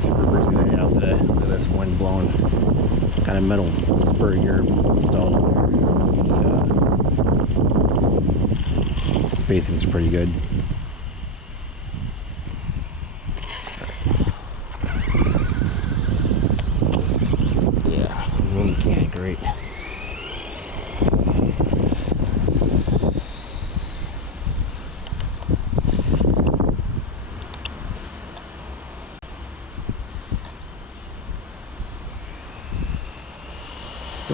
super breezy day out today. Look at this wind blowing. Kind of metal spur gear installed on here. The spacing's pretty good. Yeah, wind can't great.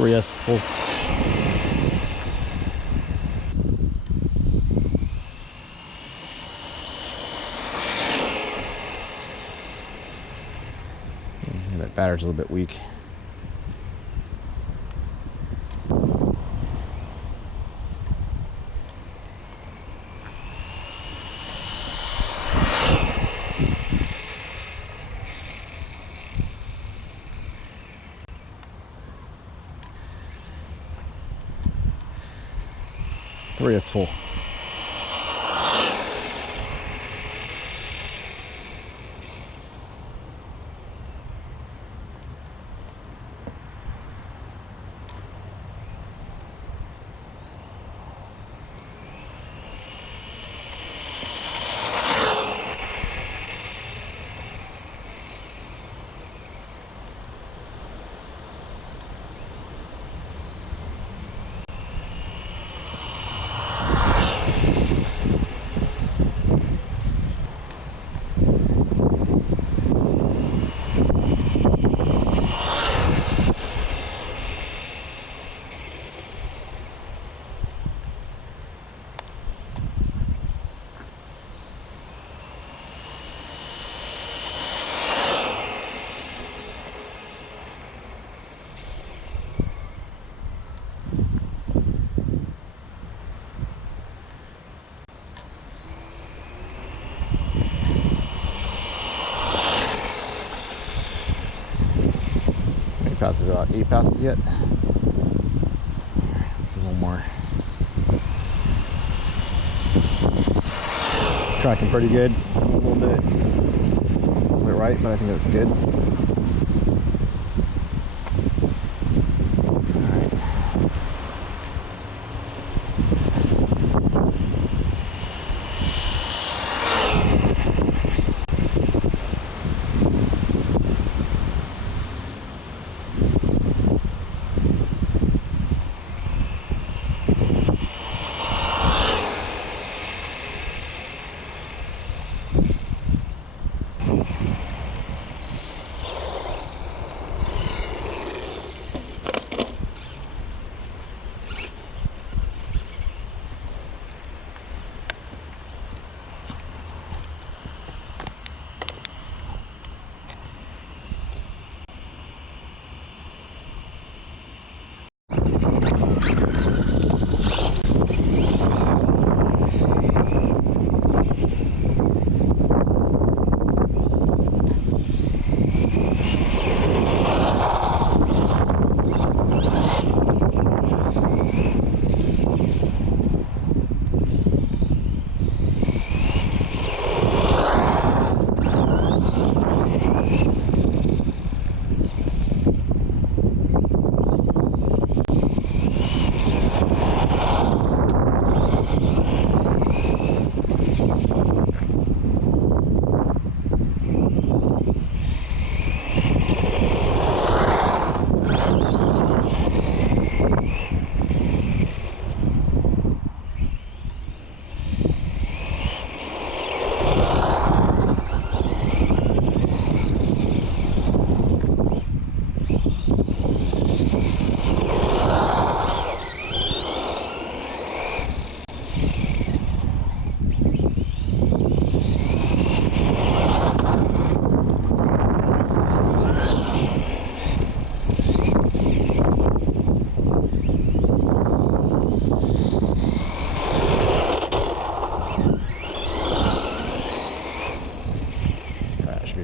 Yes, full. Yeah, that battery's a little bit weak. Three is full. Passes about 8 passes yet. Let's see one more. It's tracking pretty good. A little bit right, but I think that's good.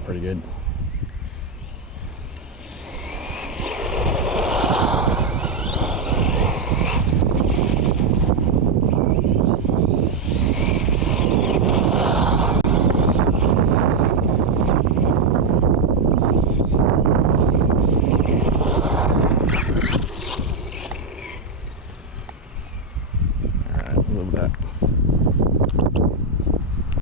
Pretty good. of that.